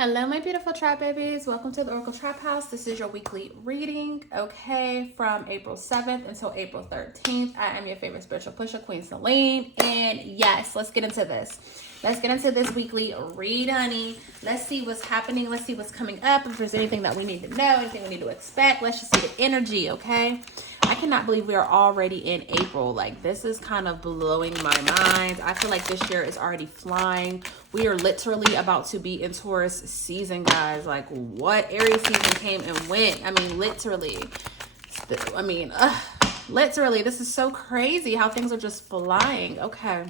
Hello, my beautiful trap babies. Welcome to the Oracle Traphouse. This is your weekly reading, okay, from April 7th until April 13th. I am your favorite spiritual pusher, Queen Celine. And yes, let's get into this. Let's get into this weekly read, honey. Let's see what's happening. Let's see what's coming up. If there's anything that we need to know, anything we need to expect, let's just see the energy, okay? I cannot believe we are already in April. Like, this is kind of blowing my mind. I feel like this year is already flying. We are literally about to be in Taurus season, guys. Like, what? Aries season came and went. I mean, literally. Literally, this is so crazy how things are just flying. Okay.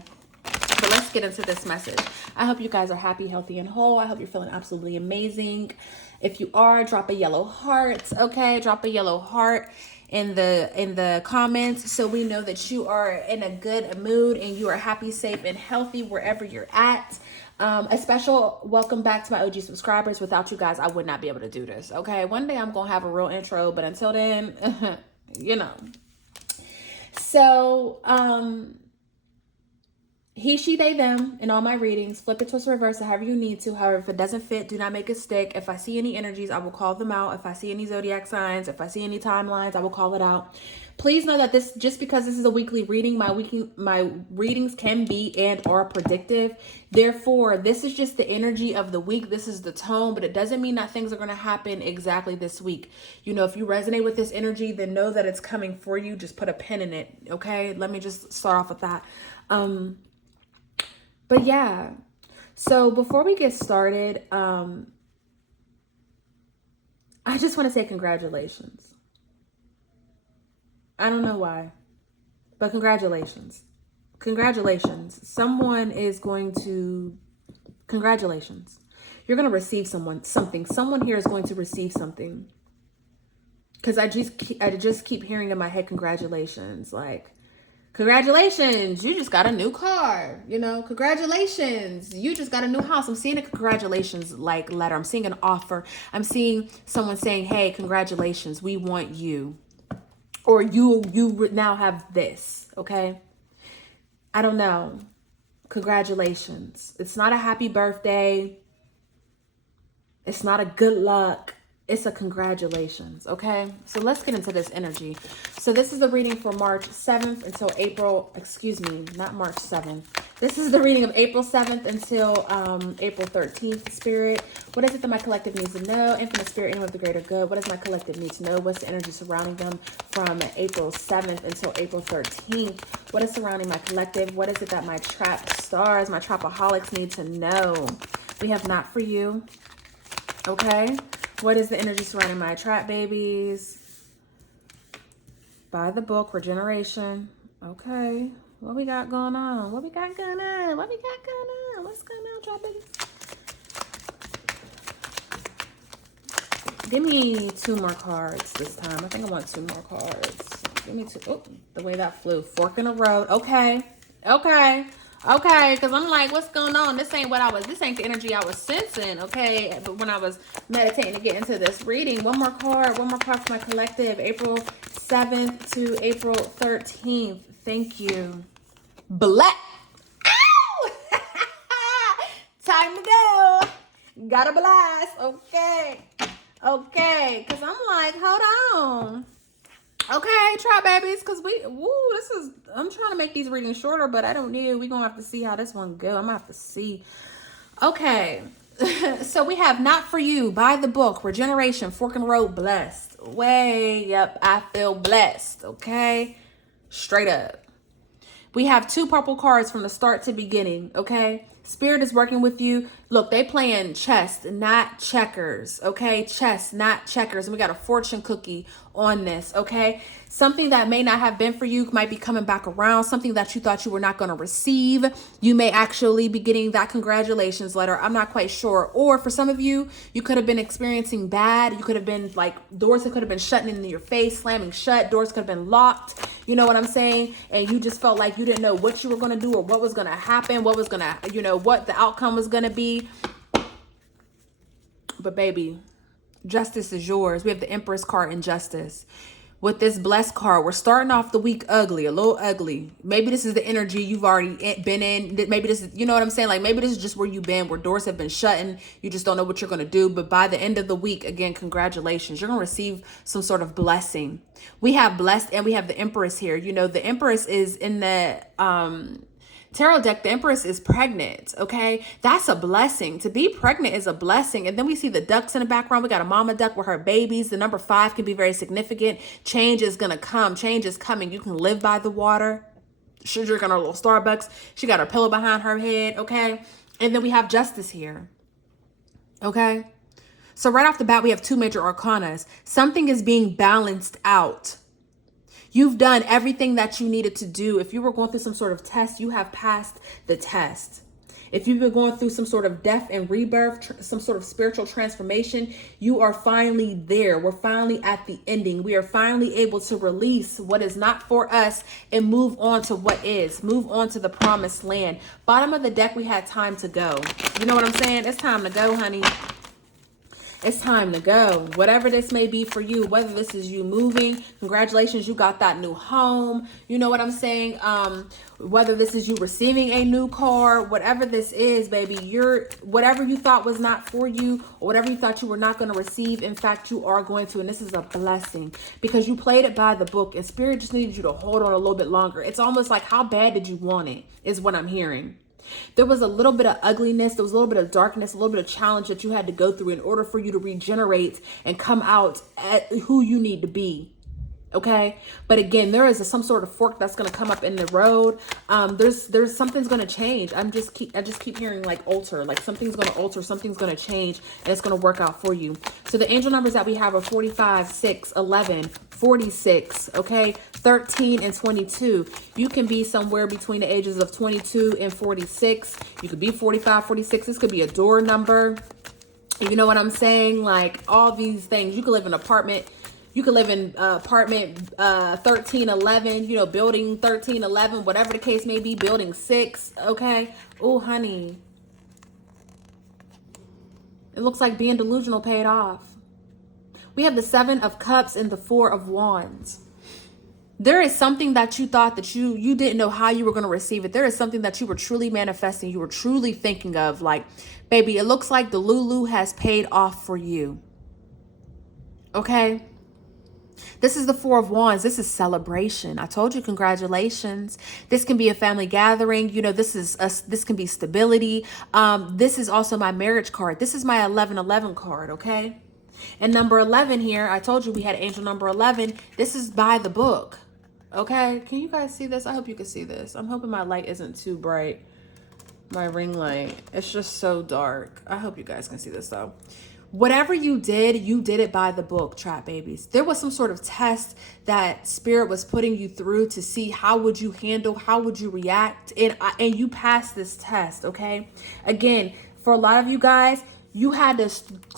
But let's get into this message. I hope you guys are happy, healthy, and whole. I hope you're feeling absolutely amazing. If you are, drop a yellow heart, okay? Drop a yellow heart in the comments so we know that you are in a good mood and you are happy, safe, and healthy wherever you're at. A special welcome back to my OG subscribers. Without you guys, I would not be able to do this, okay? One day I'm gonna have a real intro, but until then, you know. So, he, she, they, them in all my readings. Flip it, twist, reverse it however you need to. However, if it doesn't fit, do not make it stick. If I see any energies, I will call them out. If I see any zodiac signs, if I see any timelines, I will call it out. Please know that this, just because this is a weekly reading, my readings can be and are predictive. Therefore, this is just the energy of the week. This is the tone, but it doesn't mean that things are going to happen exactly this week. You know, if you resonate with this energy, then know that it's coming for you. Just put a pin in it, okay? Let me just start off with that. But yeah, so before we get started, I just want to say congratulations. I don't know why, but congratulations. Congratulations. Someone is going to, congratulations. You're going to receive something. Someone here is going to receive something. Because I just keep hearing in my head, congratulations, like, congratulations, you just got a new car. You know, congratulations, you just got a new house. I'm seeing a congratulations like letter. I'm seeing an offer. I'm seeing someone saying, hey, congratulations, we want you. Or you now have this, okay? I don't know. Congratulations. It's not a happy birthday. It's not a good luck. It's a congratulations, okay? So let's get into this energy. So this is the reading for March 7th until not March 7th. This is the reading of April 7th until April 13th, Spirit. What is it that my collective needs to know? Infinite Spirit, anyone of the greater good. What does my collective need to know? What's the energy surrounding them from April 7th until April 13th? What is surrounding my collective? What is it that my trap stars, my trapaholics need to know? We have not for you, okay? What is the energy surrounding my trap babies? By the book, regeneration. Okay. What we got going on? What we got going on? What we got going on? What's going on, trap babies? Give me 2 more cards this time. I think I want 2 more cards. Give me 2. Oh, the way that flew. Fork in the road. Okay. Okay. Okay, because I'm like, what's going on? This ain't the energy I was sensing, okay? But when I was meditating to get into this reading, one more card for my collective, April 7th to April 13th. Thank you. Black. Ow! Time to go. Gotta blast. Okay. Okay, because I'm like, hold on. Okay, try babies, because I'm trying to make these readings shorter, but I don't need it. We're going to have to see how this one go. I'm going to have to see. Okay, so we have Not For You, By the Book, Regeneration, Fork in the Road, Blessed. Yep, I feel blessed, okay? Straight up. We have 2 purple cards from the start to beginning, okay? Spirit is working with you. Look, they playing chess, not checkers, okay? Chess, not checkers. And we got a fortune cookie on this, okay? Something that may not have been for you might be coming back around. Something that you thought you were not going to receive. You may actually be getting that congratulations letter. I'm not quite sure. Or for some of you, you could have been experiencing bad. You could have been like, doors that could have been shutting in your face, slamming shut. Doors could have been locked. You know what I'm saying? And you just felt like you didn't know what you were going to do or what was going to happen, what was going to, what the outcome was going to be. But baby, justice is yours. We have the Empress card in justice. with this blessed card. We're starting off the week ugly, a little ugly. Maybe this is the energy you've already been in. Maybe this is, you know what I'm saying? Like maybe this is just where you've been, where doors have been shut and you just don't know what you're going to do. But by the end of the week, again, congratulations. You're going to receive some sort of blessing. We have blessed and we have the Empress here. You know, the Empress is in the tarot deck. The Empress is pregnant. Okay, that's a blessing. To be pregnant is a blessing. And then we see the ducks in the background. We got a mama duck with her babies. The number 5 can be very significant. Change is gonna come. Change is coming. You can live by the water. She's drinking her little Starbucks. She got her pillow behind her head. Okay, and then we have Justice here. Okay, so right off the bat we have 2 major arcanas. Something is being balanced out. You've done everything that you needed to do. If you were going through some sort of test, you have passed the test. If you've been going through some sort of death and rebirth, some sort of spiritual transformation, you are finally there. We're finally at the ending. We are finally able to release what is not for us and move on to what is. Move on to the promised land. Bottom of the deck, we had time to go. You know what I'm saying? It's time to go, honey. It's time to go. Whatever this may be for you, whether this is you moving, congratulations, you got that new home. You know what I'm saying? Whether this is you receiving a new car, whatever this is, baby, whatever you thought was not for you, or whatever you thought you were not going to receive, in fact, you are going to. And this is a blessing because you played it by the book and Spirit just needed you to hold on a little bit longer. It's almost like, how bad did you want it, is what I'm hearing. There was a little bit of ugliness. There was a little bit of darkness, a little bit of challenge that you had to go through in order for you to regenerate and come out at who you need to be. Okay. But again, there is some sort of fork that's going to come up in the road. There's something's going to change. I just keep hearing like alter, like something's going to alter, something's going to change, and it's going to work out for you. So the angel numbers that we have are 45, 6, 11, 46, okay, 13 and 22. You can be somewhere between the ages of 22 and 46. You could be 45, 46. This could be a door number. You know what I'm saying? Like all these things. You could live in an apartment. You could live in apartment 1311, you know, building 1311, whatever the case may be, building 6, okay? Oh, honey. It looks like being delusional paid off. We have the 7 of Cups and the 4 of Wands. There is something that you thought that you didn't know how you were going to receive it. There is something that you were truly manifesting. You were truly thinking of, like, baby, it looks like the Lulu has paid off for you. Okay? This is the 4 of Wands. This is celebration. I told you, congratulations. This can be a family gathering. You know, this can be stability. This is also my marriage card. This is my 1111 card, okay? And number 11 here, I told you we had angel number 11. This is by the book, okay? Can you guys see this? I hope you can see this. I'm hoping my light isn't too bright. My ring light. It's just so dark. I hope you guys can see this though. Whatever you did it by the book, Trap Babies. There was some sort of test that Spirit was putting you through to see how would you handle, how would you react, and you passed this test, okay? Again, for a lot of you guys, you had to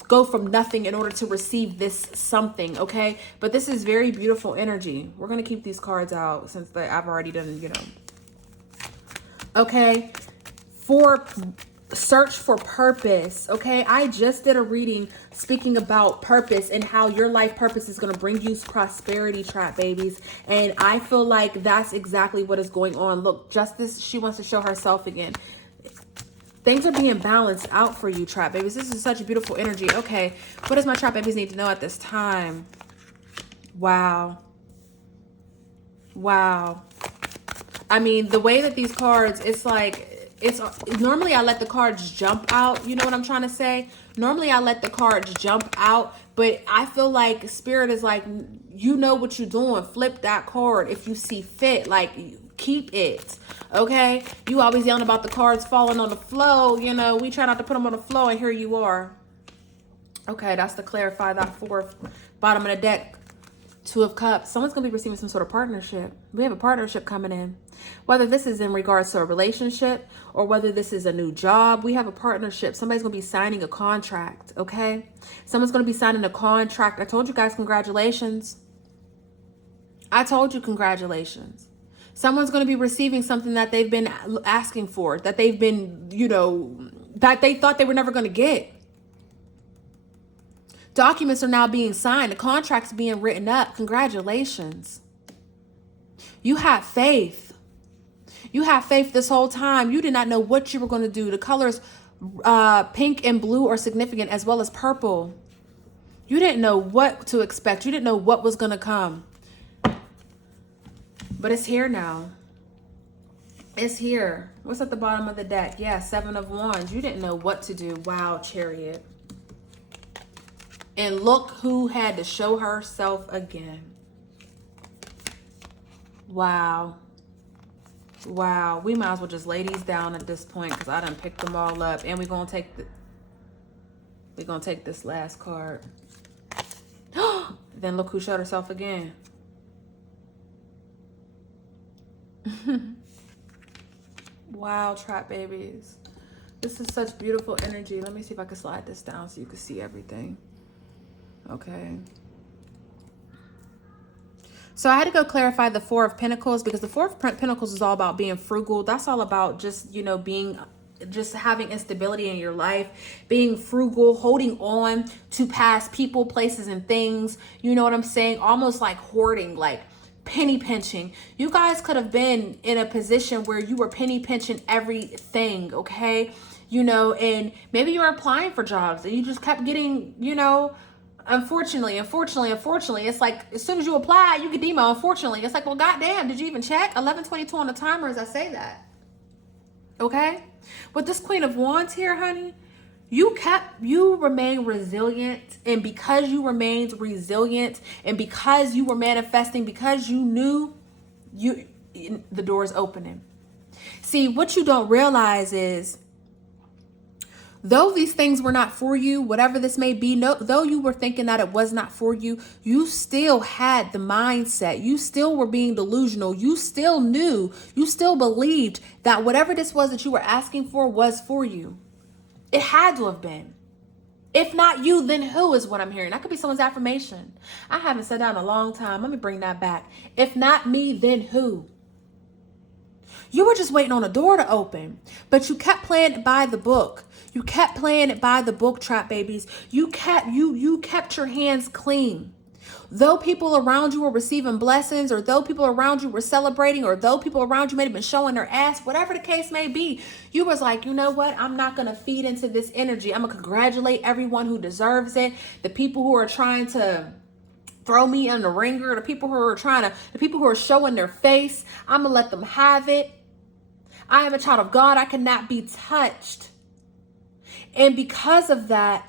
go from nothing in order to receive this something, okay? But this is very beautiful energy. We're going to keep these cards out since I've already done, you know. Okay, search for purpose, okay? I just did a reading speaking about purpose and how your life purpose is going to bring you prosperity, Trap Babies. And I feel like that's exactly what is going on. Look, Justice, she wants to show herself again. Things are being balanced out for you, Trap Babies. This is such a beautiful energy. Okay, what does my Trap Babies need to know at this time? Wow. Wow. I mean, the way that these cards, it's like, normally I let the cards jump out. You know what I'm trying to say? Normally I let the cards jump out, but I feel like Spirit is like, you know what you're doing. Flip that card if you see fit. Like, keep it, okay? You always yelling about the cards falling on the floor. You know, we try not to put them on the floor, and here you are. Okay, that's to clarify that 4th bottom of the deck. 2 of Cups. Someone's going to be receiving some sort of partnership. We have a partnership coming in. Whether this is in regards to a relationship or whether this is a new job, we have a partnership. Somebody's going to be signing a contract, okay? Someone's going to be signing a contract. I told you guys, congratulations. I told you, congratulations. Someone's going to be receiving something that they've been asking for, that they've been, you know, that they thought they were never going to get. Documents are now being signed. The contract's being written up. Congratulations. You had faith. You had faith this whole time. You did not know what you were going to do. The colors pink and blue are significant, as well as purple. You didn't know what to expect. You didn't know what was going to come. But it's here now. It's here. What's at the bottom of the deck? Yeah, 7 of Wands. You didn't know what to do. Wow, Chariot. And look who had to show herself again. Wow. Wow. We might as well just lay these down at this point because I done picked them all up. And we're going to take this last card. Then look who showed herself again. Wow, trap babies. This is such beautiful energy. Let me see if I can slide this down so you can see everything. Okay. So I had to go clarify the 4 of Pentacles, because the 4 of Pentacles is all about being frugal. That's all about just, you know, just having instability in your life, being frugal, holding on to past people, places, and things. You know what I'm saying? Almost like hoarding, like penny pinching. You guys could have been in a position where you were penny pinching everything, okay? You know, and maybe you were applying for jobs and you just kept getting, you know, unfortunately, it's like as soon as you apply, you get demo. Unfortunately, it's like, well, goddamn, did you even check? 11:22 on the timer as I say that. Okay? With this Queen of Wands here, honey, you remain resilient, and because you remained resilient and because you were manifesting, because you knew the door's opening. See, what you don't realize is, though these things were not for you, whatever this may be, though you were thinking that it was not for you, you still had the mindset. You still were being delusional. You still knew, you still believed that whatever this was that you were asking for was for you. It had to have been. If not you, then who is what I'm hearing. That could be someone's affirmation. I haven't said that in a long time. Let me bring that back. If not me, then who? You were just waiting on a door to open, but you kept playing it by the book. You kept playing it by the book, trap babies. You kept your hands clean. Though people around you were receiving blessings, or though people around you were celebrating, or though people around you may have been showing their ass, whatever the case may be, you was like, you know what? I'm not going to feed into this energy. I'm going to congratulate everyone who deserves it. The people who are trying to throw me in the ringer, the people who are showing their face, I'm going to let them have it. I am a child of God. I cannot be touched. And because of that,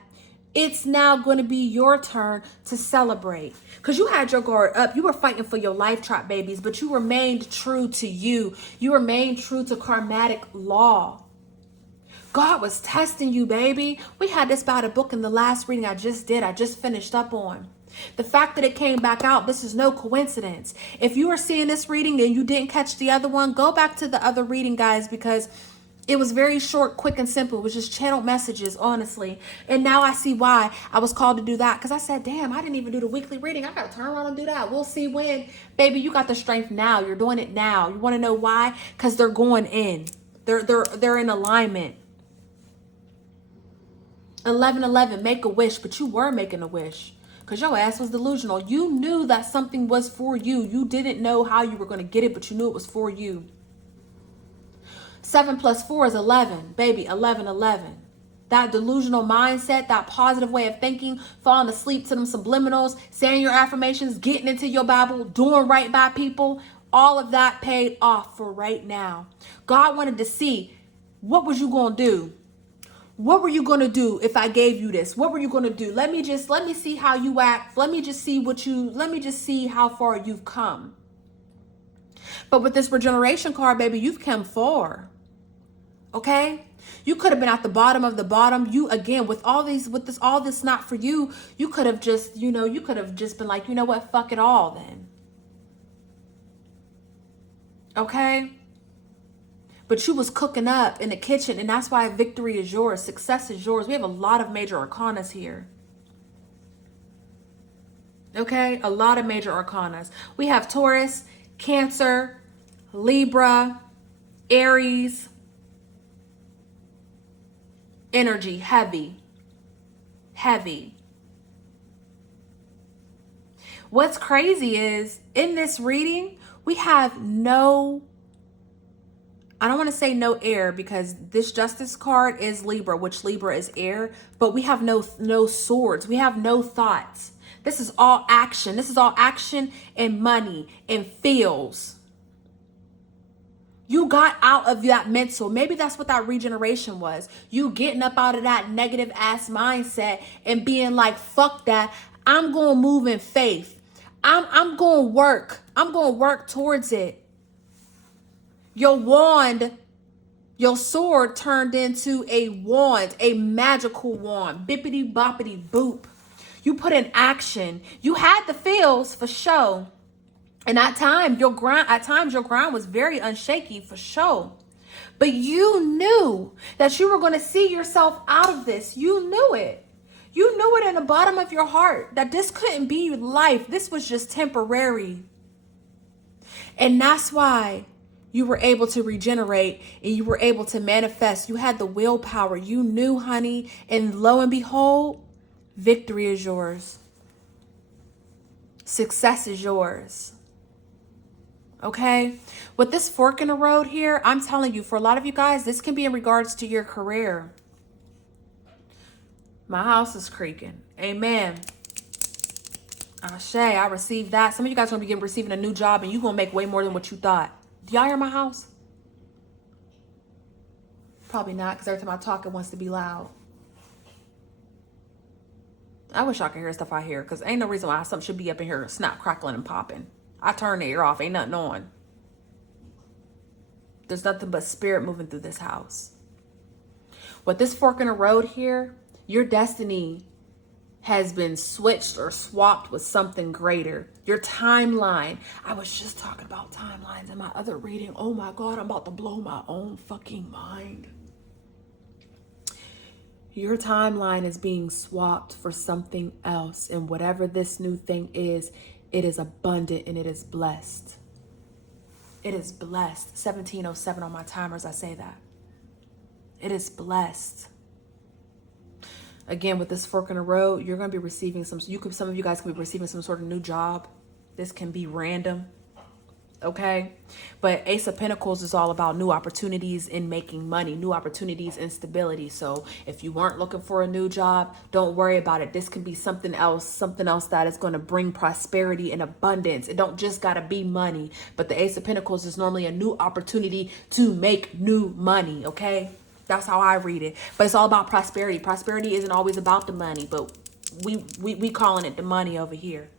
it's now going to be your turn to celebrate. Because you had your guard up. You were fighting for your life, trap babies, but you remained true to you. You remained true to karmatic law. God was testing you, baby. We had this by the book in the last reading I just finished up on. The fact that it came back out, this is no coincidence. If you are seeing this reading and you didn't catch the other one, go back to the other reading, guys, because it was very short, quick, and simple. It was just channeled messages, honestly. And now I see why I was called to do that. Because I said, damn, I didn't even do the weekly reading. I got to turn around and do that. We'll see when. Baby, you got the strength now. You're doing it now. You want to know why? Because they're going in. They're in alignment. 11:11, make a wish. But you were making a wish. Because your ass was delusional. You knew that something was for you. You didn't know how you were going to get it, but you knew it was for you. 7 + 4 is 11. Baby, 11:11. That delusional mindset, that positive way of thinking, falling asleep to them subliminals, saying your affirmations, getting into your Bible, doing right by people, all of that paid off for right now. God wanted to see, what was you going to do? What were you going to do if I gave you this? What were you going to do? Let me see how you act. Let me just see how far you've come. But with this regeneration card, baby, you've come far. Okay? You could have been at the bottom of the bottom. You, again, with all this not for you, you could have just been like, you know what? Fuck it all then. Okay? But you was cooking up in the kitchen, and that's why victory is yours. Success is yours. We have a lot of major arcanas here. Okay? A lot of major arcanas. We have Taurus, Cancer, Libra, Aries. Energy, heavy. What's crazy is in this reading, we have no, I don't want to say no air because this Justice card is Libra, which Libra is air, but we have no swords. We have no thoughts. This is all action. This is all action and money and feels. You got out of that mental. Maybe that's what that regeneration was. You getting up out of that negative ass mindset and being like, fuck that. I'm going to move in faith. I'm going to work. I'm going to work towards it. Your wand, your sword turned into a wand, a magical wand. Bippity boppity boop. You put in action. You had the feels for show. And at times your grind was very unshaky for sure. But you knew that you were going to see yourself out of this. You knew it. You knew it in the bottom of your heart that this couldn't be life. This was just temporary. And that's why you were able to regenerate and you were able to manifest. You had the willpower. You knew, honey. And lo and behold, victory is yours. Success is yours. Okay, with this fork in the road here, I'm telling you, for a lot of you guys, this can be in regards to your career. My house is creaking. Amen. Ashe, I received that. Some of you guys are going to be receiving a new job and you're going to make way more than what you thought. Do y'all hear my house? Probably not, because every time I talk, it wants to be loud. I wish I could hear stuff I hear, because ain't no reason why something should be up in here snap, crackling, and popping. I turn the air off. Ain't nothing on. There's nothing but spirit moving through this house. With this fork in the road here, your destiny has been switched or swapped with something greater. Your timeline. I was just talking about timelines in my other reading. Oh my God, I'm about to blow my own fucking mind. Your timeline is being swapped for something else. And whatever this new thing is, it is abundant and it is blessed. It is blessed. 1707 on my timer as I say that. It is blessed. Again, with this fork in the road, you're going to be receiving some of you guys can be receiving some sort of new job. This can be random. Okay. But Ace of Pentacles is all about new opportunities in making money, new opportunities in stability. So if you weren't looking for a new job, don't worry about it. This can be something else that is going to bring prosperity and abundance. It don't just got to be money, but the Ace of Pentacles is normally a new opportunity to make new money. Okay. That's how I read it. But it's all about prosperity. Prosperity isn't always about the money, but we calling it the money over here.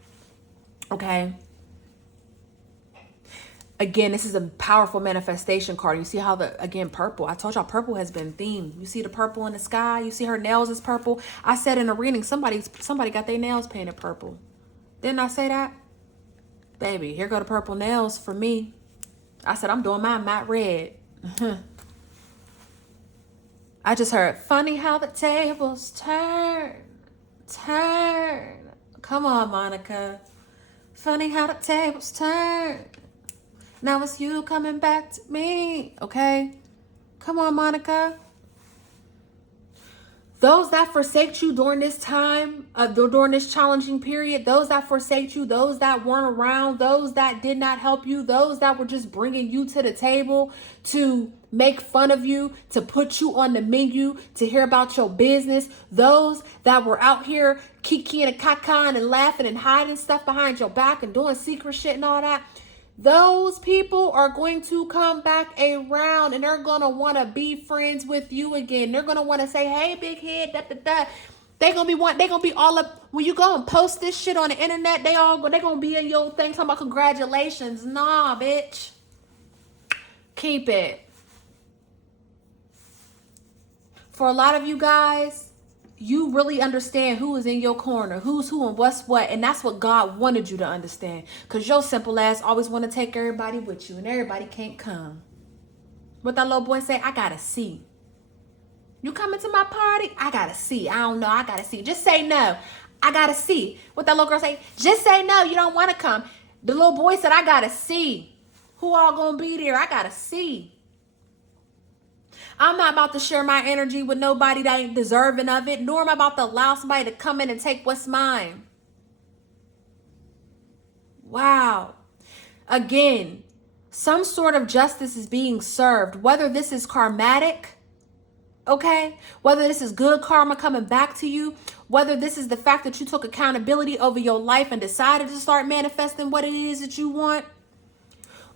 Okay. Again, this is a powerful manifestation card. You see how purple. I told y'all purple has been themed. You see the purple in the sky. You see her nails is purple. I said in a reading, somebody got their nails painted purple. Didn't I say that? Baby, here go the purple nails for me. I said, I'm doing mine matte red. I just heard, funny how the tables turn. Come on, Monica. Funny how the tables turn. Now it's you coming back to me. Okay? Come on, Monica. Those that forsake you during this time, during this challenging period, those that forsake you, those that weren't around, those that did not help you, those that were just bringing you to the table to make fun of you, to put you on the menu, to hear about your business, those that were out here kikiing and cacaing and laughing and hiding stuff behind your back and doing secret shit and all that. Those people are going to come back around and they're going to want to be friends with you again. They're going to want to say, hey, big head, da, da, da. They're going to be all up. When you go and post this shit on the internet, they're going to be in your thing talking about congratulations. Nah, bitch. Keep it. For a lot of you guys, you really understand who is in your corner, who's who and what's what. And that's what God wanted you to understand. Because your simple ass always want to take everybody with you and everybody can't come. What that little boy say? I got to see. You coming to my party? I got to see. I don't know. I got to see. Just say no. I got to see. What that little girl say? Just say no. You don't want to come. The little boy said, I got to see. Who all going to be there? I got to see. I'm not about to share my energy with nobody that ain't deserving of it, nor am I about to allow somebody to come in and take what's mine. Wow. Again, some sort of justice is being served, whether this is karmatic, okay? Whether this is good karma coming back to you, whether this is the fact that you took accountability over your life and decided to start manifesting what it is that you want,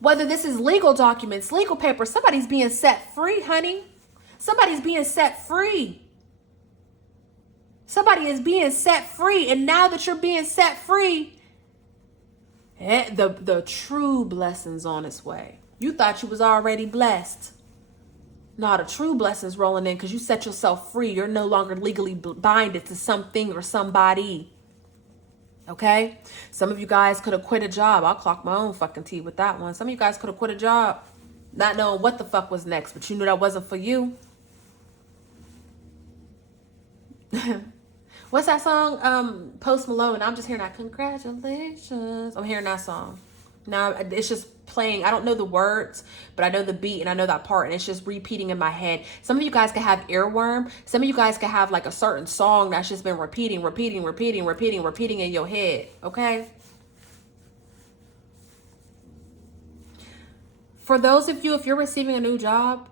whether this is legal documents, legal papers, somebody's being set free, honey. Somebody's being set free. Somebody is being set free. And now that you're being set free, the true blessing's on its way. You thought you was already blessed. No, the true blessing's rolling in because you set yourself free. You're no longer legally binded to something or somebody. Okay? Some of you guys could have quit a job. I'll clock my own fucking tea with that one. Some of you guys could have quit a job not knowing what the fuck was next, but you knew that wasn't for you. What's that song? Post Malone. I'm just hearing that. Congratulations. I'm hearing that song. Now it's just playing. I don't know the words, but I know the beat and I know that part, and it's just repeating in my head. Some of you guys can have earworm. Some of you guys can have like a certain song that's just been repeating in your head. Okay. For those of you, if you're receiving a new job,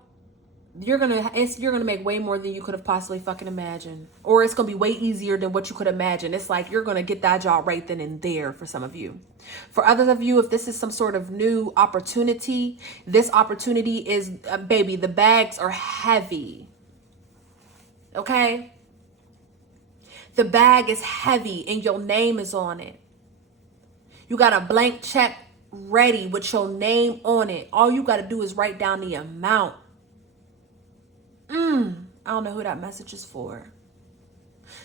you're gonna make way more than you could have possibly fucking imagined, or it's gonna be way easier than what you could imagine. It's like you're gonna get that job right then and there. For some of you, for others of you, if this is some sort of new opportunity, this opportunity is baby, the bags are heavy. Okay, the bag is heavy and your name is on it. You got a blank check ready with your name on it. All you got to do is write down the amount. I don't know who that message is for.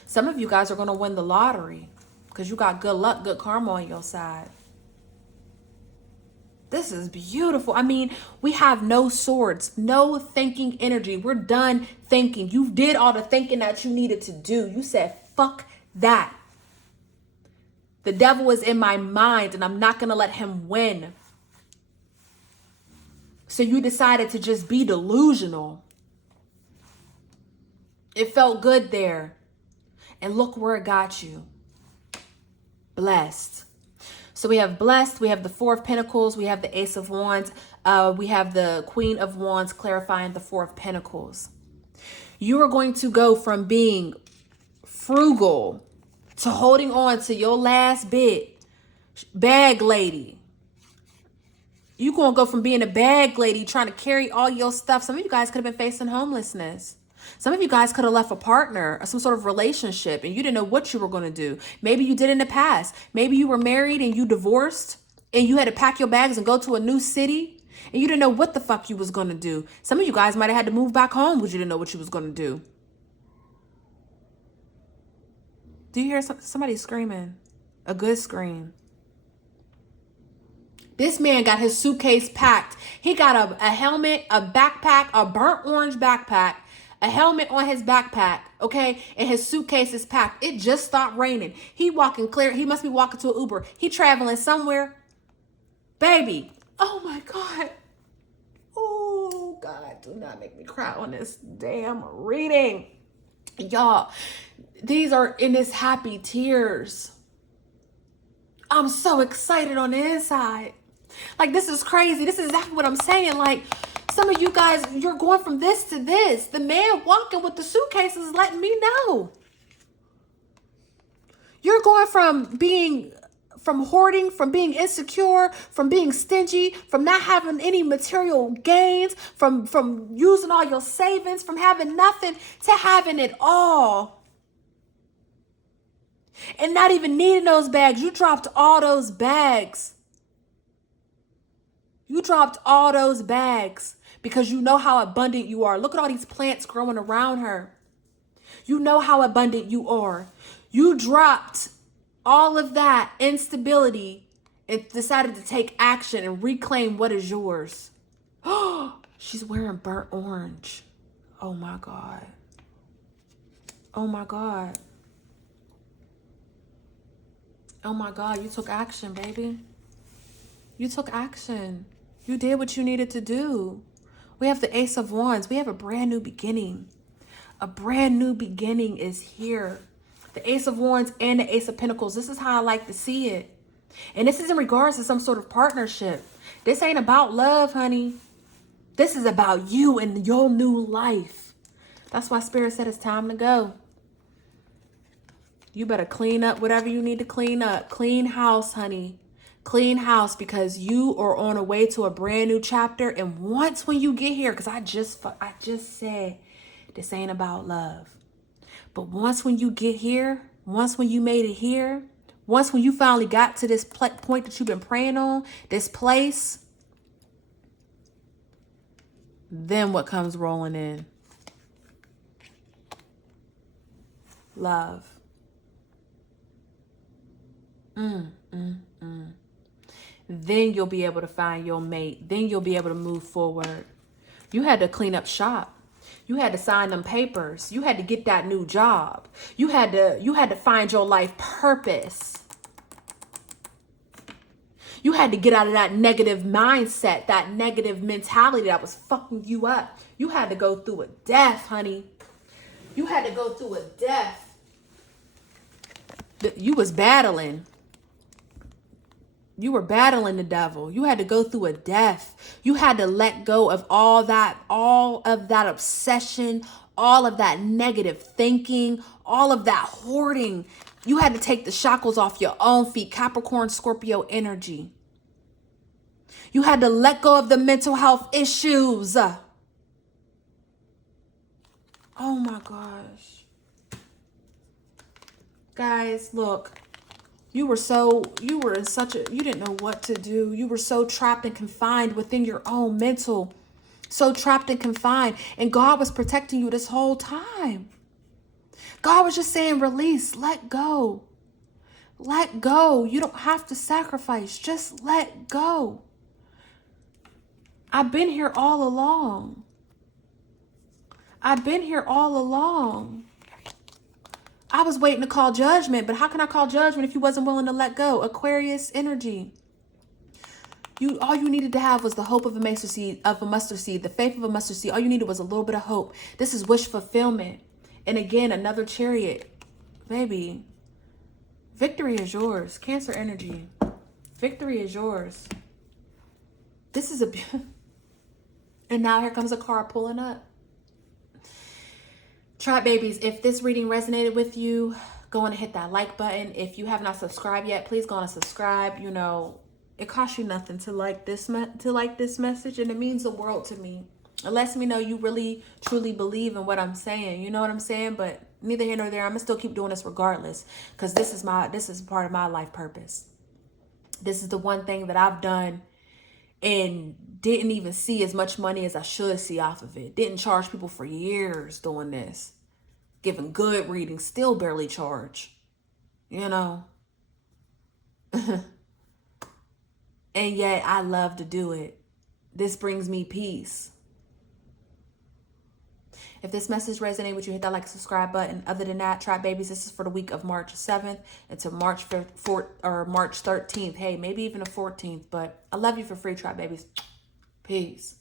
Some of you guys are going to win the lottery because you got good luck, good karma on your side. This is beautiful. I mean, we have no swords, no thinking energy. We're done thinking. You did all the thinking that you needed to do. You said, fuck that. The devil is in my mind and I'm not going to let him win. So you decided to just be delusional. It felt good there. And look where it got you. Blessed. So we have blessed. We have the Four of Pentacles. We have the Ace of Wands. We have the Queen of Wands clarifying the Four of Pentacles. You are going to go from being frugal to holding on to your last bit. Bag lady. You're going to go from being a bag lady trying to carry all your stuff. Some of you guys could have been facing homelessness. Some of you guys could have left a partner or some sort of relationship and you didn't know what you were going to do. Maybe you did in the past. Maybe you were married and you divorced and you had to pack your bags and go to a new city and you didn't know what the fuck you was going to do. Some of you guys might have had to move back home because you didn't know what you was going to do. Do you hear somebody screaming? A good scream. This man got his suitcase packed. He got a helmet, a backpack, a burnt orange backpack, a helmet on his backpack, okay? And his suitcase is packed. It just stopped raining. He walking clear. He must be walking to an Uber. He traveling somewhere. Baby. Oh my God. Oh God, do not make me cry on this damn reading. Y'all, these are in this happy tears. I'm so excited on the inside. Like, this is crazy. This is exactly what I'm saying. Like, some of you guys, you're going from this to this. The man walking with the suitcase is letting me know. You're going from hoarding, from being insecure, from being stingy, from not having any material gains, from using all your savings, from having nothing to having it all. And not even needing those bags. You dropped all those bags. You dropped all those bags because you know how abundant you are. Look at all these plants growing around her. You know how abundant you are. You dropped all of that instability and decided to take action and reclaim what is yours. Oh, she's wearing burnt orange. Oh my God. Oh my God. Oh my God, you took action, baby. You took action. You did what you needed to do. We have the Ace of Wands. We have a brand new beginning. A brand new beginning is here. The Ace of Wands and the Ace of Pentacles. This is how I like to see it. And this is in regards to some sort of partnership. This ain't about love, honey. This is about you and your new life. That's why Spirit said it's time to go. You better clean up whatever you need to clean up. Clean house, honey. Clean house, because you are on a way to a brand new chapter. And once when you get here, because I just said this ain't about love. But once when you get here, once when you made it here, once when you finally got to this point that you've been praying on, this place, then what comes rolling in? Love. Then you'll be able to find your mate. Then you'll be able to move forward. You had to clean up shop. You had to sign them papers. You had to get that new job. You had to find your life purpose. You had to get out of that negative mindset, that negative mentality that was fucking you up. You had to go through a death, honey. You had to go through a death. You was battling. You were battling the devil. You had to go through a death. You had to let go of all of that obsession, all of that negative thinking, all of that hoarding. You had to take the shackles off your own feet, Capricorn, Scorpio energy. You had to let go of the mental health issues. Oh my gosh. Guys, look. You were in such a, you didn't know what to do. You were so trapped and confined within your own mental, so trapped and confined. And God was protecting you this whole time. God was just saying, release, let go. Let go. You don't have to sacrifice. Just let go. I've been here all along. I've been here all along. I was waiting to call judgment, but how can I call judgment if you wasn't willing to let go? Aquarius energy. All you needed to have was the hope of a mustard seed, the faith of a mustard seed. All you needed was a little bit of hope. This is wish fulfillment. And again, another chariot. Baby, victory is yours. Cancer energy. Victory is yours. This is and now here comes a car pulling up. Tribe babies, if this reading resonated with you, go on and hit that like button. If you have not subscribed yet, please go on and subscribe. You know, it costs you nothing to like this message, and it means the world to me. It lets me know you really truly believe in what I'm saying. You know what I'm saying? But neither here nor there. I'm gonna still keep doing this regardless, because this is part of my life purpose. This is the one thing that I've done and didn't even see as much money as I should see off of it. Didn't charge people for years doing this. Giving good readings, still barely charge. You know? And yet I love to do it. This brings me peace. If this message resonated with you, hit that like and subscribe button. Other than that, Tribe Babies, this is for the week of March 7th until March 4th or March 13th. Hey, maybe even the 14th. But I love you for free, Tribe Babies. Peace.